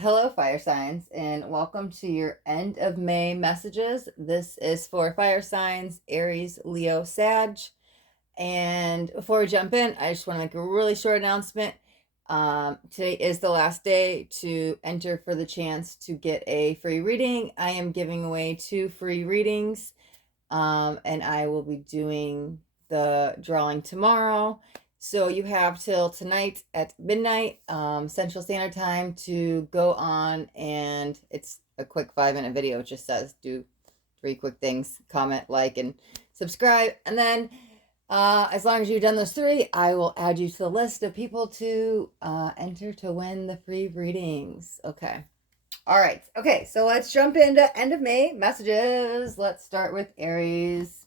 Hello, fire signs, and welcome to your end of May messages. This is for fire signs Aries, Leo, Sag. And before we jump in, I just want to make a really short announcement. Today is the last day to enter for the chance to get a free reading. I am giving away 2 free readings, and I will be doing the drawing tomorrow. So you have till tonight at midnight, Central Standard Time to go on, and it's a quick 5-minute video. It just says do 3 quick things: comment, like, and subscribe. And then as long as you've done those 3, I will add you to the list of people to enter to win the free readings. Okay. All right. Okay. So let's jump into end of May messages. Let's start with Aries.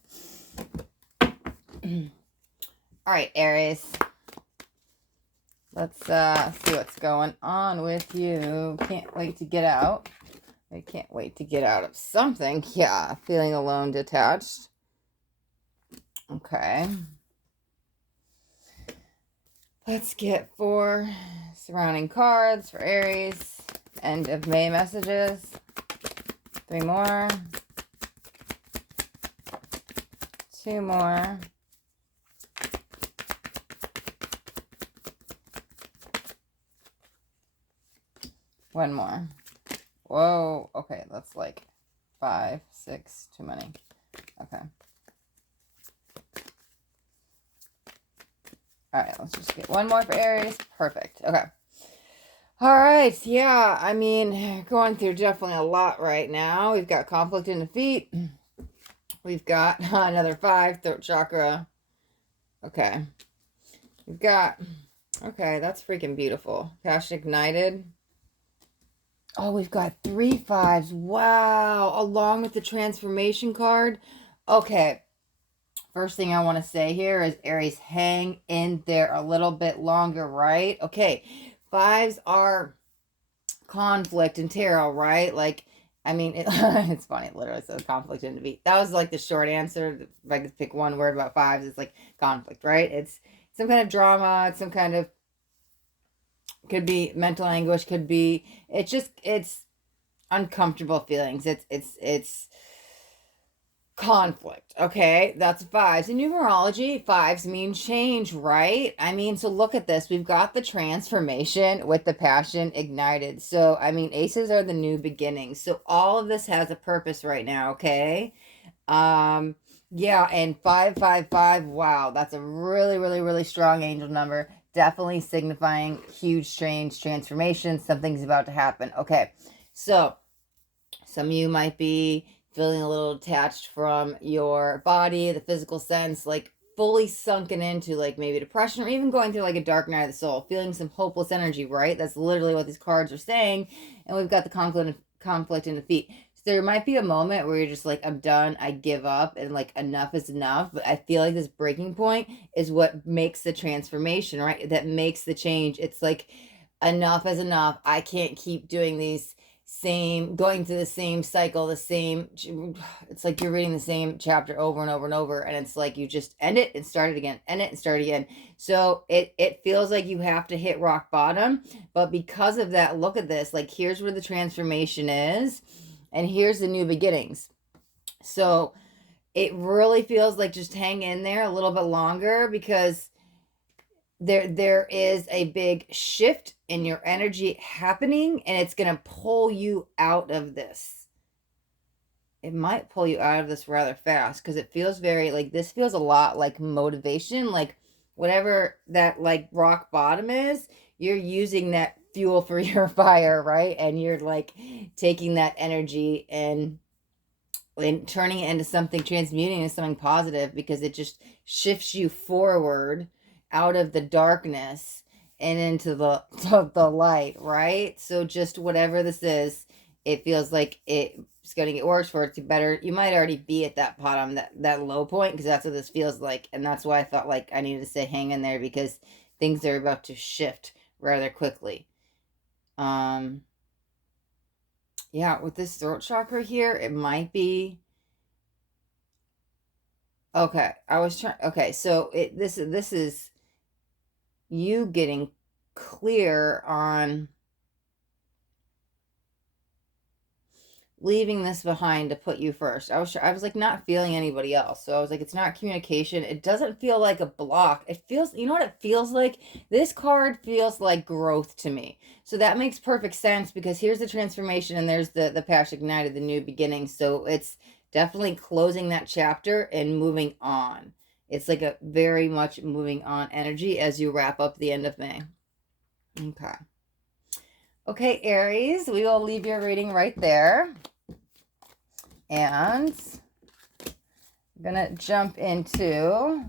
All right, Aries. Let's see what's going on with you. Can't wait to get out. I can't wait to get out of something. Yeah, feeling alone, detached. Okay. Let's get 4 surrounding cards for Aries. End of May messages. 3 more. 2 more. 1 more. Whoa. Okay, that's like 5, 6, too many. Okay. All right, let's just get 1 more for Aries. Perfect. Okay. All right. Yeah, I mean, going through definitely a lot right now. We've got conflict in the feet. We've got another 5, throat chakra. Okay. We've got, okay, that's freaking beautiful. Passion ignited. Oh, we've got 3 5s. Wow. Along with the transformation card. Okay. First thing I want to say here is Aries, hang in there a little bit longer, right? Okay. 5s are conflict in tarot, right? Like, I mean, it's funny. It literally says conflict in the beat. That was like the short answer. If I could pick one word about 5s, it's like conflict, right? It's some kind of drama. It's some kind of, could be mental anguish, could be, it's uncomfortable feelings. It's conflict. Okay, that's 5s. In numerology, 5s mean change, right? I mean, so look at this. We've got the transformation with the passion ignited. So, I mean, aces are the new beginnings. So all of this has a purpose right now, okay? Yeah, and 555, wow, that's a really, really, really strong angel number. Definitely signifying huge change, transformation. Something's about to happen. Okay, so some of you might be feeling a little detached from your body, the physical sense, like fully sunken into like maybe depression, or even going through like a dark night of the soul, feeling some hopeless energy, right? That's literally what these cards are saying. And we've got the conflict in the feet. So there might be a moment where you're just like, I'm done, I give up, and like enough is enough. But I feel like this breaking point is what makes the transformation, right? That makes the change. It's like enough is enough. I can't keep doing these going through the same cycle, it's like you're reading the same chapter over and over and over, and it's like you just end it and start it again, end it and start again. So it feels like you have to hit rock bottom, but because of that, look at this, like here's where the transformation is, and here's the new beginnings. So it really feels like just hang in there a little bit longer, because there is a big shift in your energy happening, and it's going to pull you out of this. It might pull you out of this rather fast, because it feels very like, this feels a lot like motivation, like whatever that like rock bottom is, you're using that fuel for your fire, right? And you're like taking that energy and turning it into something, transmuting it into something positive, because it just shifts you forward out of the darkness and into the light, right? So just whatever this is, it feels like it's going to get worse for it to better. You might already be at that bottom, that low point, because that's what this feels like. And that's why I felt like I needed to say hang in there, because things are about to shift rather quickly. Yeah, with this throat chakra here, it might be, okay, I was trying, okay, so this is you getting clear on leaving this behind to put you first. I was like not feeling anybody else. So I was like, it's not communication. It doesn't feel like a block. It feels, you know what it feels like? This card feels like growth to me. So that makes perfect sense, because here's the transformation and there's the passion ignited, the new beginning. So it's definitely closing that chapter and moving on. It's like a very much moving on energy as you wrap up the end of May. Okay. Okay, Aries, we will leave your reading right there. And I'm going to jump into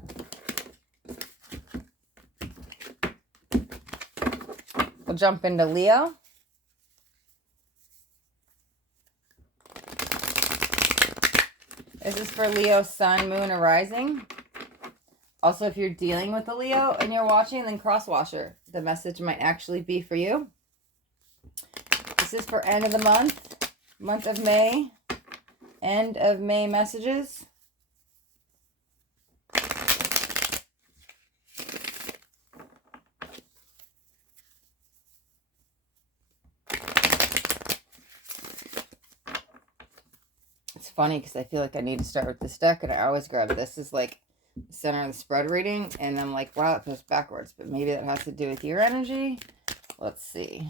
Leo. This is for Leo, Sun, Moon, or Rising. Also, if you're dealing with a Leo and you're watching, then cross-washer. The message might actually be for you. This is for end of the month of May. End of May messages. It's funny because I feel like I need to start with this deck, and I always grab this as like the center of the spread reading, and I'm like, wow, it goes backwards, but maybe that has to do with your energy. Let's see.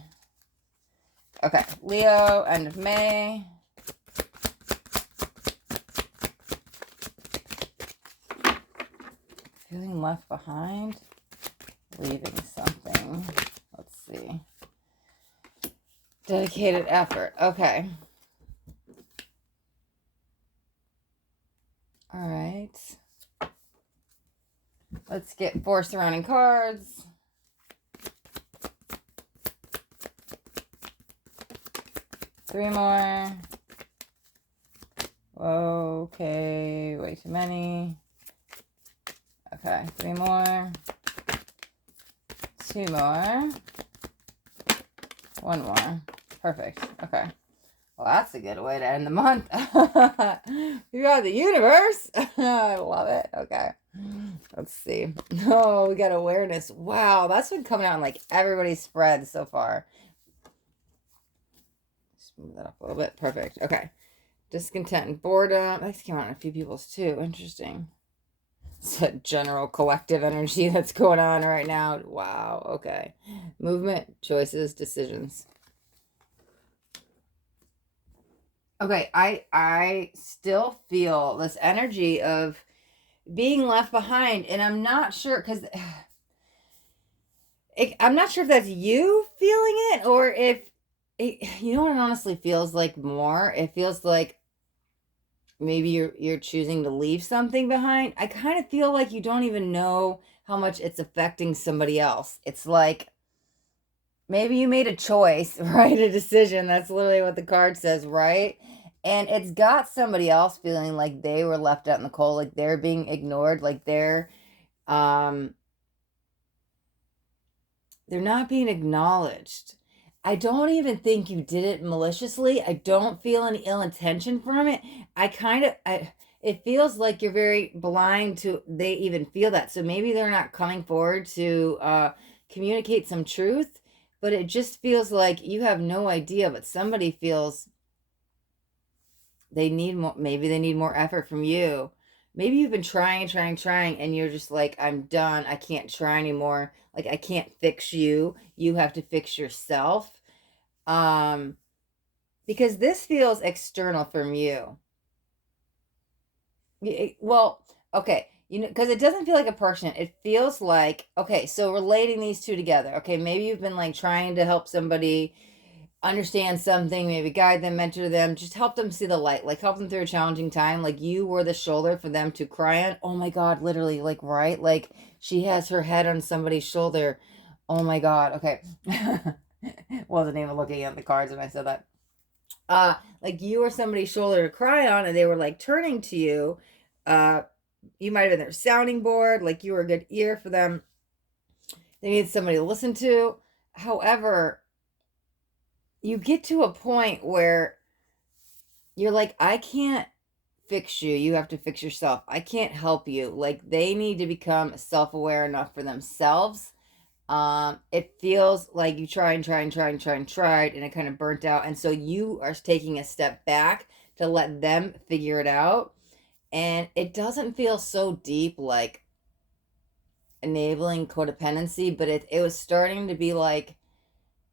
Okay, Leo, end of May. Feeling left behind, leaving something. Let's see. Dedicated effort. Okay. All right. Let's get 4 surrounding cards. Three more. Okay, way too many. Okay, 3 more. 2 more. 1 more. Perfect. Okay. Well, that's a good way to end the month. You got the universe. I love it. Okay. Let's see. Oh, we got awareness. Wow, that's been coming out in like everybody's spread so far. Just move that up a little bit. Perfect. Okay. Discontent and boredom. This came out in a few people's too. Interesting. It's a general collective energy that's going on right now. Wow. Okay. Movement, choices, decisions. Okay, I still feel this energy of being left behind, and I'm not sure, because I'm not sure if that's you feeling it, or if you know what it honestly feels like more. It feels like maybe you're choosing to leave something behind. I kind of feel like you don't even know how much it's affecting somebody else. It's like maybe you made a choice, right? A decision. That's literally what the card says, right? And it's got somebody else feeling like they were left out in the cold, like they're being ignored, like they're not being acknowledged. I don't even think you did it maliciously. I don't feel any ill intention from it. It feels like you're very blind to they even feel that. So maybe they're not coming forward to communicate some truth, but it just feels like you have no idea, but somebody feels they need more. Maybe they need more effort from you. Maybe you've been trying, and you're just like, I'm done. I can't try anymore. Like, I can't fix you. You have to fix yourself. Because this feels external from you. Well, okay. You know, because it doesn't feel like a person. It feels like, okay, so relating these two together. Okay, maybe you've been like trying to help somebody understand something, maybe guide them, mentor them, just help them see the light, like help them through a challenging time. Like you were the shoulder for them to cry on. Oh my God, literally, like, right? Like she has her head on somebody's shoulder. Oh my God. Okay. Wasn't even looking at the cards when I said that. Like you were somebody's shoulder to cry on, and they were like turning to you. You might have been their sounding board, like you were a good ear for them. They needed somebody to listen to. However, you get to a point where you're like, I can't fix you. You have to fix yourself. I can't help you. Like they need to become self-aware enough for themselves It feels like you tried and tried and tried and tried and tried, and it kind of burnt out. And so you are taking a step back to let them figure it out. And it doesn't feel so deep like enabling codependency, but it was starting to be like,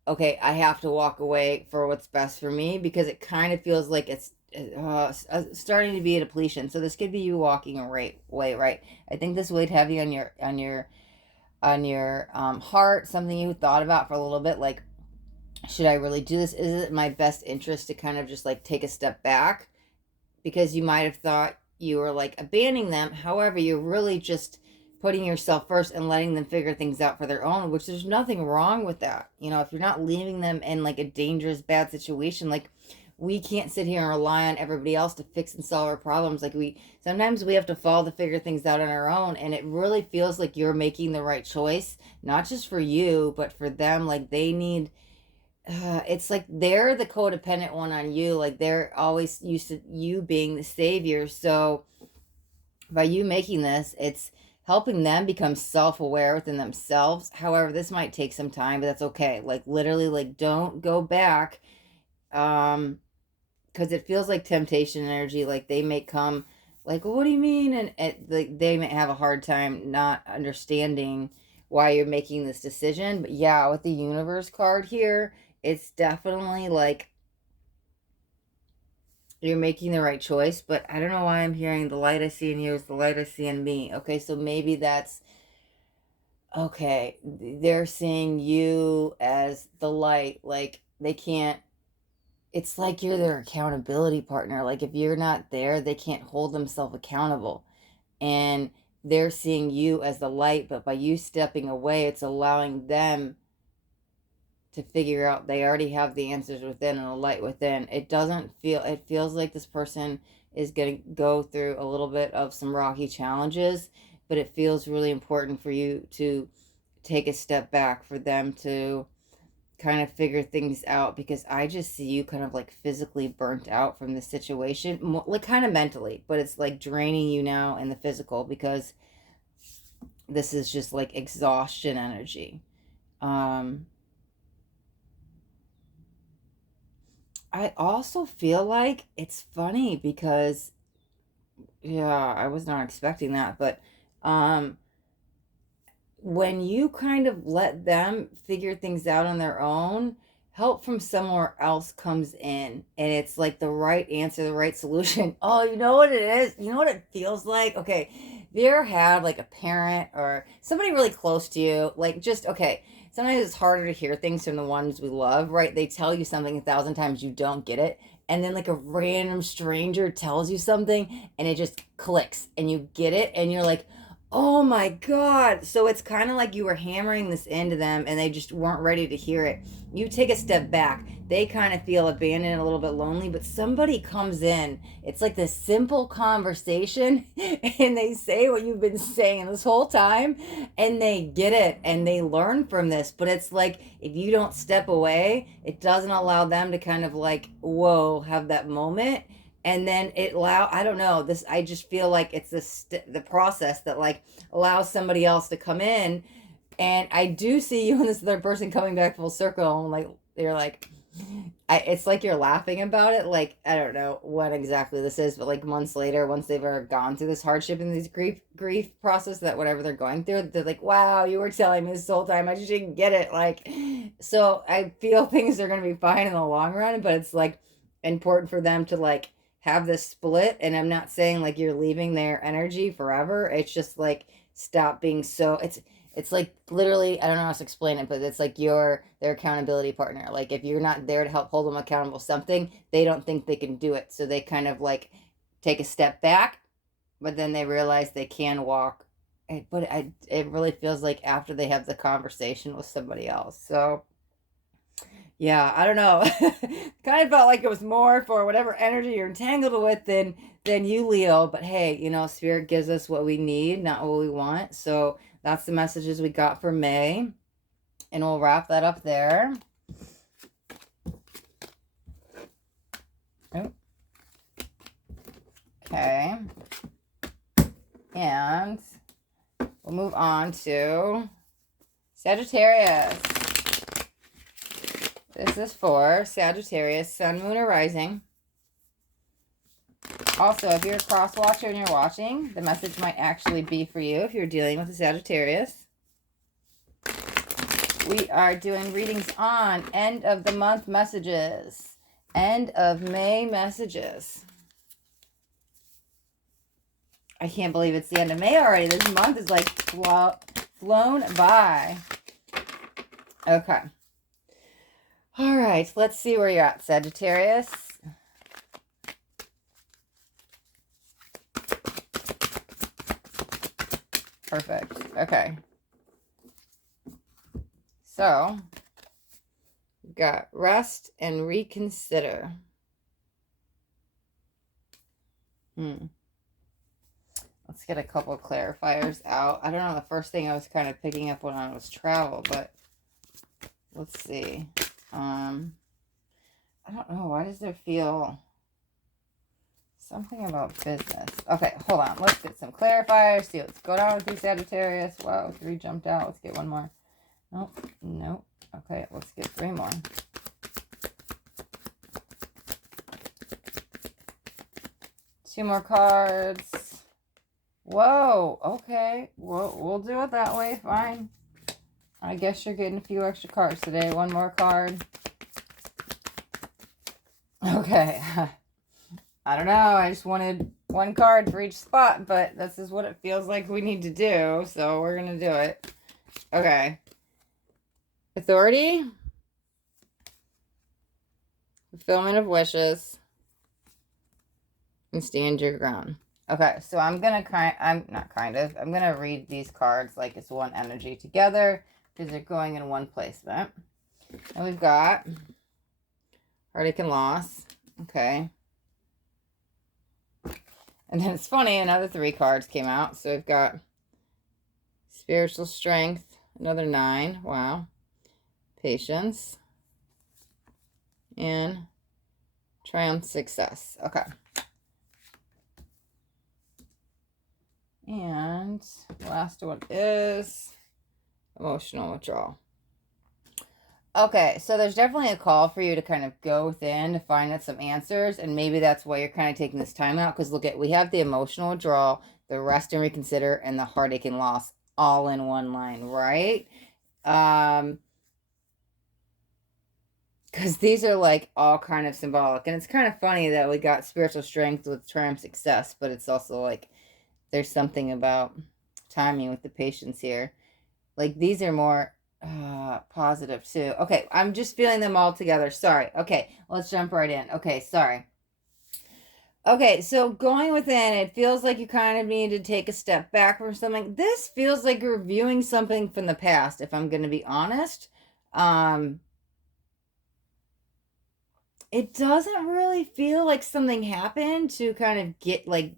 okay, I have to walk away for what's best for me, because it kind of feels like it's starting to be a depletion. So this could be you walking away, right? I think this weighed heavy on your heart, something you thought about for a little bit, like, should I really do this? Is it my best interest to kind of just like take a step back? Because you might have thought you were like abandoning them. However, you're really just putting yourself first and letting them figure things out for their own, which there's nothing wrong with that. You know, if you're not leaving them in like a dangerous, bad situation, like, we can't sit here and rely on everybody else to fix and solve our problems. Like, sometimes we have to fall to figure things out on our own, and it really feels like you're making the right choice, not just for you, but for them. Like, they need, it's like they're the codependent one on you. Like, they're always used to you being the savior. So by you making this, it's helping them become self-aware within themselves. However, this might take some time, but that's okay. Like, literally, like, don't go back. Because it feels like temptation energy. Like, they may come like, well, what do you mean? And like, they may have a hard time not understanding why you're making this decision. But yeah, with the universe card here, it's definitely like you're making the right choice. But I don't know why I'm hearing the light I see in you is the light I see in me. Okay, so maybe that's okay. They're seeing you as the light. Like, they can't, it's like you're their accountability partner. Like, if you're not there, they can't hold themselves accountable. And they're seeing you as the light, but by you stepping away, it's allowing them to figure out they already have the answers within and the light within. It doesn't feel, it feels like this person is going to go through a little bit of some rocky challenges, but it feels really important for you to take a step back, for them to kind of figure things out, because I just see you kind of like physically burnt out from the situation, like kind of mentally, but it's like draining you now in the physical, because this is just like exhaustion energy. I also feel like it's funny because, yeah, I was not expecting that, but um when you kind of let them figure things out on their own, help from somewhere else comes in, and it's like the right answer, the right solution. Oh, you know what it is? You know what it feels like? Okay, have you ever had like a parent or somebody really close to you, like, just, okay, sometimes it's harder to hear things from the ones we love, right? They tell you something 1,000 times, you don't get it. And then like a random stranger tells you something and it just clicks and you get it, and you're like, oh my God. So it's kind of like you were hammering this into them and they just weren't ready to hear it. You take a step back. They kind of feel abandoned and a little bit lonely, but somebody comes in. It's like this simple conversation and they say what you've been saying this whole time, and they get it and they learn from this. But it's like, if you don't step away, it doesn't allow them to kind of like, whoa, have that moment. And then it allow, I don't know, this, I just feel like it's the process that like allows somebody else to come in. And I do see you and this other person coming back full circle, and like you're like, it's like you're laughing about it, like, I don't know what exactly this is, but like months later, once they've ever gone through this hardship and this grief process, that whatever they're going through, they're like, wow, you were telling me this whole time, I just didn't get it. Like, so I feel things are going to be fine in the long run, but it's like important for them to like have this split. And I'm not saying like you're leaving their energy forever. It's just like, stop being so, it's like literally, I don't know how to explain it, but it's like you're their accountability partner. Like, if you're not there to help hold them accountable for something, they don't think they can do it. So they kind of like take a step back, but then they realize they can walk. It really feels like after they have the conversation with somebody else. So yeah, I don't know. Kind of felt like it was more for whatever energy you're entangled with than you, Leo. But hey, Spirit gives us what we need, not what we want. So that's the messages we got for May. And we'll wrap that up there. Oh. Okay. And we'll move on to Sagittarius. This is for Sagittarius, Sun, Moon, or Rising. Also, if you're a cross watcher and you're watching, the message might actually be for you if you're dealing with a Sagittarius. We are doing readings on end of the month messages. End of May messages. I can't believe it's the end of May already. This month is like flown by. Okay. All right. Let's see where you're at, Sagittarius. Perfect. Okay. So, we've got rest and reconsider. Let's get a couple of clarifiers out. I don't know, the first thing I was kind of picking up on was travel, but let's see. I don't know. Why does there feel something about business? Okay, hold on. Let's get some clarifiers. See what's going on with you, Sagittarius. Wow, 3 jumped out. Let's get one more. Nope. Nope. Okay, let's get 3 more. Two more cards. Whoa, okay. We'll do it that way. Fine. I guess you're getting a few extra cards today. One more card. Okay. I don't know. I just wanted 1 card for each spot, but this is what it feels like we need to do, so we're going to do it. Okay. Authority. Fulfillment of wishes. And stand your ground. Okay, so I'm gonna I'm gonna read these cards like it's one energy together because they're going in one placement. And we've got heartache and loss. Okay. And then it's funny, another 3 cards came out. So we've got spiritual strength, another 9. Wow. Patience. And triumph success. Okay. And last one is emotional withdrawal. Okay, so there's definitely a call for you to kind of go within to find out some answers, and maybe that's why you're kind of taking this time out, because look at, we have the emotional withdrawal, the rest and reconsider, and the heartache and loss all in one line, right? Because these are like all kind of symbolic, and it's kind of funny that we got spiritual strength with triumph success, but it's also like there's something about timing with the patience here. Like these are more positive too. Okay, I'm just feeling them all together. Sorry. Okay, let's jump right in. Okay, sorry. Okay, so going within, it feels like you kind of need to take a step back from something. This feels like you're reviewing something from the past, if I'm going to be honest. It doesn't really feel like something happened to kind of get like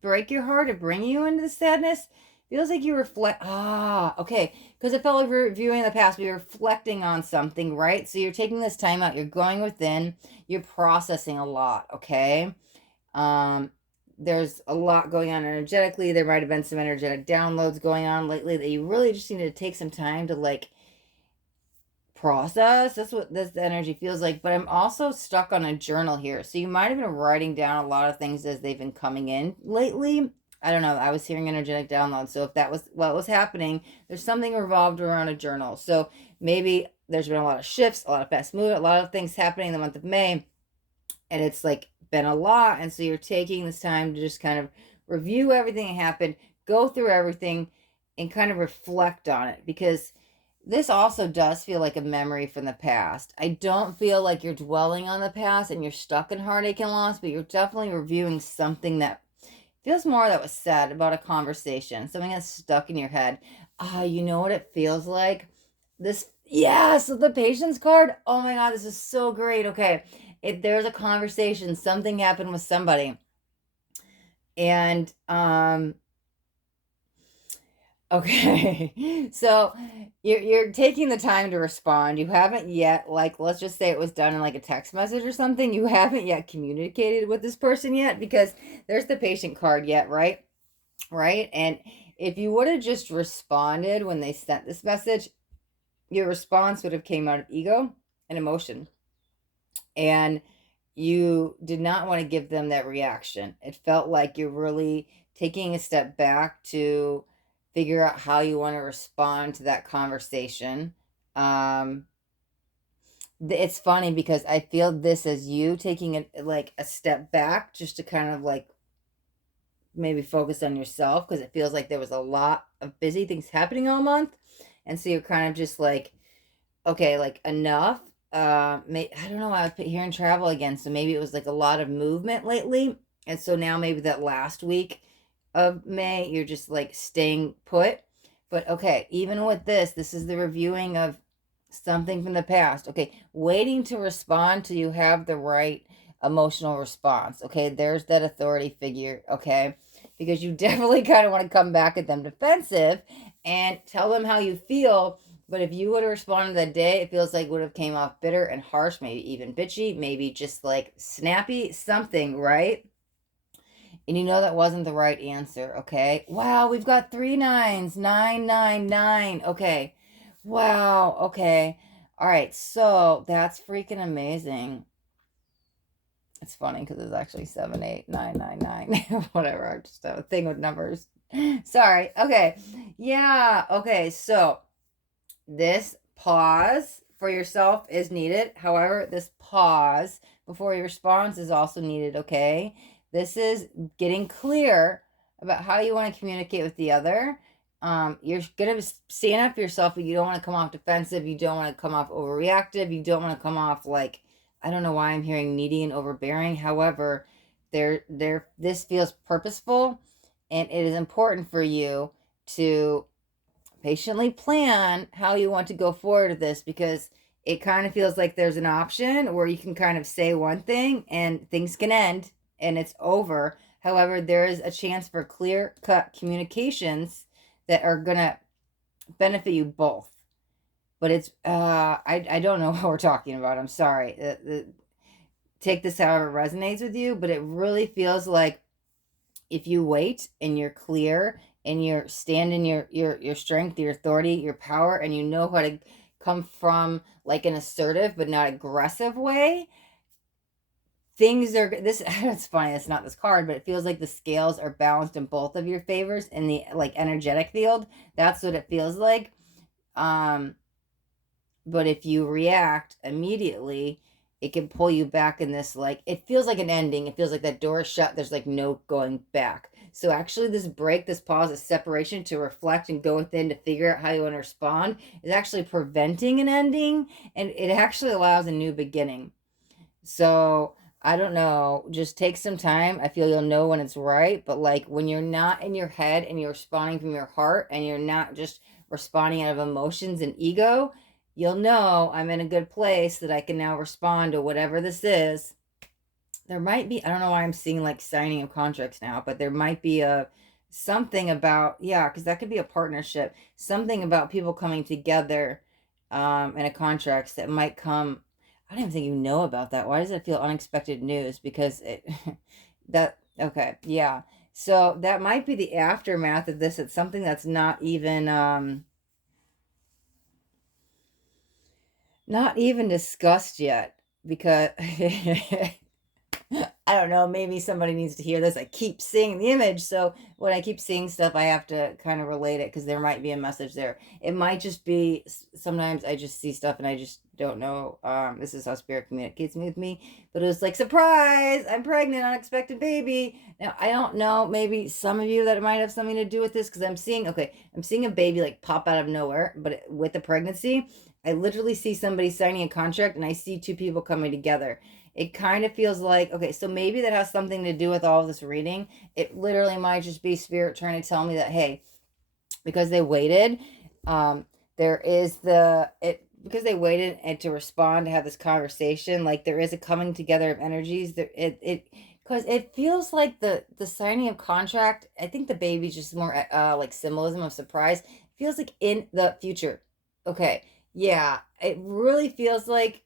break your heart or bring you into the sadness. Feels like you reflect. Okay. Because it felt like we were reviewing the past. We were reflecting on something, right? So you're taking this time out. You're going within. You're processing a lot, okay? There's a lot going on energetically. There might have been some energetic downloads going on lately that you really just need to take some time to, like, process. That's what this energy feels like. But I'm also stuck on a journal here. So you might have been writing down a lot of things as they've been coming in lately. I don't know. I was hearing energetic downloads. So if that was what was happening, there's something revolved around a journal. So maybe there's been a lot of shifts, a lot of fast movement, a lot of things happening in the month of May. And it's like been a lot. And so you're taking this time to just kind of review everything that happened, go through everything, and kind of reflect on it. Because this also does feel like a memory from the past. I don't feel like you're dwelling on the past and you're stuck in heartache and loss, but you're definitely reviewing something that feels more that was said about a conversation, something that's stuck in your head. You know what it feels like? This, yes, the patience card. Oh my God, this is so great. Okay, if there's a conversation, something happened with somebody, and okay, so you're taking the time to respond. You haven't yet, like, let's just say it was done in like a text message or something. You haven't yet communicated with this person yet, because there's the patient card yet, right? And if you would have just responded when they sent this message, your response would have came out of ego and emotion. And you did not want to give them that reaction. It felt like you're really taking a step back to figure out how you want to respond to that conversation. Um, it's funny because I feel this as you taking a step back just to kind of like maybe focus on yourself, because it feels like there was a lot of busy things happening all month, and so you're kind of just like, okay, like enough. I don't know why I was hearing travel again, so maybe it was like a lot of movement lately, and so now maybe that last week of May you're just like staying put. But okay, even with this is the reviewing of something from the past. Okay, waiting to respond till you have the right emotional response. Okay, there's that authority figure. Okay, because you definitely kind of want to come back at them defensive and tell them how you feel. But if you would have responded that day, it feels like it would have came off bitter and harsh, maybe even bitchy, maybe just like snappy, something, right? And you know that wasn't the right answer, okay? Wow, we've got 3 9s, 9 9 9. Okay. Wow, okay. All right, so that's freaking amazing. It's funny because it's actually 7 8 9 9 9. Whatever, I just have a thing with numbers. Sorry. Okay. Yeah, okay, so this pause for yourself is needed. However, this pause before your response is also needed, okay? This is getting clear about how you want to communicate with the other. You're going to stand up for yourself, but you don't want to come off defensive. You don't want to come off overreactive. You don't want to come off like, I don't know why I'm hearing needy and overbearing. However, this feels purposeful, and it is important for you to patiently plan how you want to go forward with this, because it kind of feels like there's an option where you can kind of say one thing and things can end and it's over. However, there is a chance for clear cut communications that are going to benefit you both. But it's I don't know what we're talking about. I'm sorry. Take this however it resonates with you, but it really feels like if you wait and you're clear and you're stand in your strength, your authority, your power, and you know how to come from like an assertive but not aggressive way, things are this it's funny, it's not this card, but it feels like the scales are balanced in both of your favors in the like energetic field. That's what it feels like. um but if you react immediately, it can pull you back in this, like, it feels like an ending. It feels like that door is shut. There's like no going back. So actually this break, this pause, this separation to reflect and go within to figure out how you want to respond is actually preventing an ending, and it actually allows a new beginning. So I don't know, just take some time. I feel you'll know when it's right, but like when you're not in your head and you're responding from your heart and you're not just responding out of emotions and ego, you'll know I'm in a good place that I can now respond to whatever this is. There might be, I don't know why I'm seeing like signing of contracts now, but there might be a something about, yeah, because that could be a partnership, something about people coming together in a contracts that might come. I don't even think you know about that. Why does it feel unexpected news? Because it that okay, yeah. So that might be the aftermath of this. It's something that's not even discussed yet, because I don't know, maybe somebody needs to hear this. I keep seeing the image, so when I keep seeing stuff, I have to kind of relate it because there might be a message there. It might just be sometimes I just see stuff and I just don't know. This is how spirit communicates with me. But it was like, surprise, I'm pregnant, unexpected baby. Now I don't know, maybe some of you that it might have something to do with this, because I'm seeing a baby like pop out of nowhere, but with the pregnancy, I literally see somebody signing a contract and I see two people coming together. It kind of feels like, okay, so maybe that has something to do with all of this reading. It literally might just be spirit trying to tell me that, hey, because they waited, there is because they waited and to respond, to have this conversation, like there is a coming together of energies there. Because it feels like the signing of contract, I think the baby's just more like symbolism of surprise. It feels like in the future. Okay, yeah, it really feels like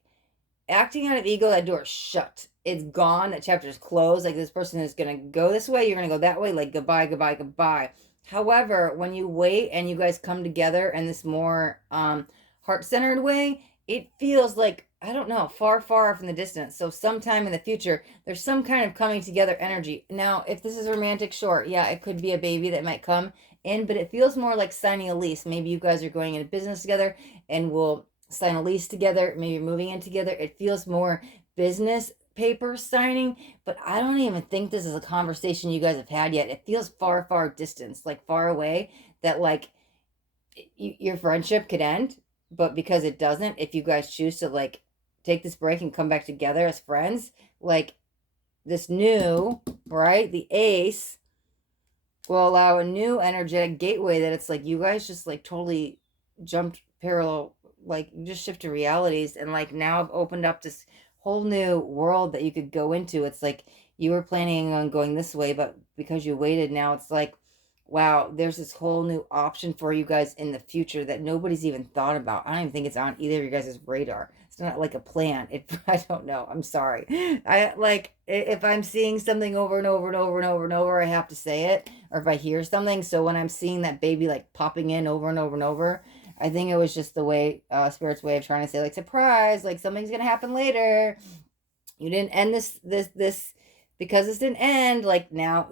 acting out of ego. That door is shut, it's gone, that chapter is closed. Like this person is gonna go this way, you're gonna go that way, like goodbye, goodbye, goodbye. However, when you wait and you guys come together in this more heart-centered way, it feels like, I don't know, far, far off in the distance. So sometime in the future, there's some kind of coming together energy. Now, if this is romantic, sure, yeah, it could be a baby that might come in, but it feels more like signing a lease. Maybe you guys are going into business together and will sign a lease together. Maybe you're moving in together. It feels more business paper signing, but I don't even think this is a conversation you guys have had yet. It feels far, far distance, like far away, that like your friendship could end, but because it doesn't, if you guys choose to like take this break and come back together as friends, like this new, right? The ace will allow a new energetic gateway that it's like you guys just like totally jumped parallel, like you just shifted realities, and like now I've opened up this whole new world that you could go into. It's like you were planning on going this way, but because you waited, now it's like, wow, there's this whole new option for you guys in the future that nobody's even thought about. I don't even think it's on either of you guys' radar. It's not like a plan. I don't know. I'm sorry. I like if I'm seeing something over and over and over and over and over, I have to say it. Or if I hear something. So when I'm seeing that baby like popping in over and over and over, I think it was just the way Spirit's way of trying to say like surprise, like something's gonna happen later. You didn't end this because this didn't end. Like now,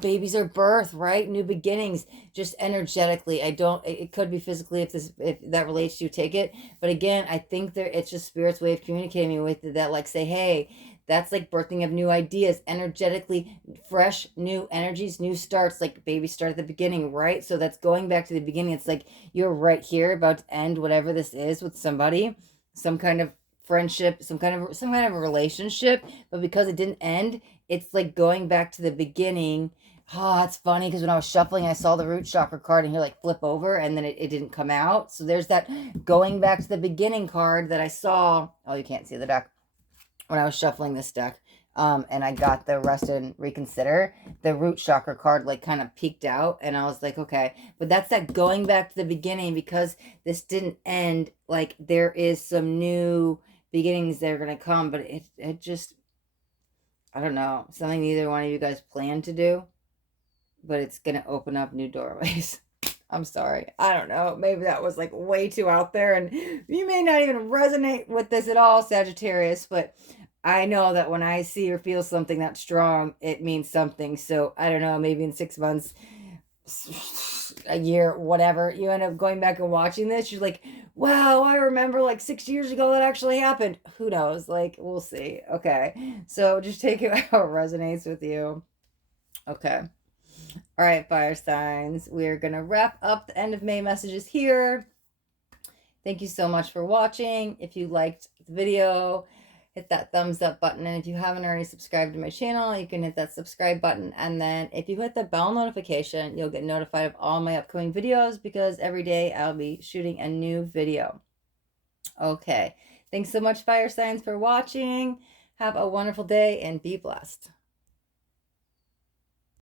babies are birth, right? New beginnings, just energetically. I don't. It could be physically if that relates to you, take it. But again, I think it's just Spirit's way of communicating with you that like say, hey, that's like birthing of new ideas, energetically fresh, new energies, new starts, like baby start at the beginning, right? So that's going back to the beginning. It's like you're right here about to end whatever this is with somebody, some kind of friendship, some kind of a relationship, but because it didn't end, it's like going back to the beginning. Oh, it's funny because when I was shuffling, I saw the root chakra card and he like flip over and then it didn't come out. So there's that going back to the beginning card that I saw. Oh, you can't see the deck when I was shuffling this deck. And I got the rest and reconsider. The root chakra card like kind of peeked out, and I was like, okay, but that's that going back to the beginning because this didn't end. Like there is some new beginnings that are gonna come, but it just, I don't know, something neither one of you guys plan to do, but it's gonna open up new doorways. I'm sorry. I don't know. Maybe that was like way too out there, and you may not even resonate with this at all, Sagittarius, but I know that when I see or feel something that strong, it means something. So I don't know, maybe in 6 months, a year, whatever, you end up going back and watching this, you're like, wow, I remember like 6 years ago that actually happened. Who knows? Like, we'll see. Okay. So just take it how it resonates with you. Okay. All right, fire signs. We're going to wrap up the end of May messages here. Thank you so much for watching. If you liked the video, hit that thumbs up button. And if you haven't already subscribed to my channel, you can hit that subscribe button. And then if you hit the bell notification, you'll get notified of all my upcoming videos because every day I'll be shooting a new video. Okay. Thanks so much, fire signs, for watching. Have a wonderful day and be blessed.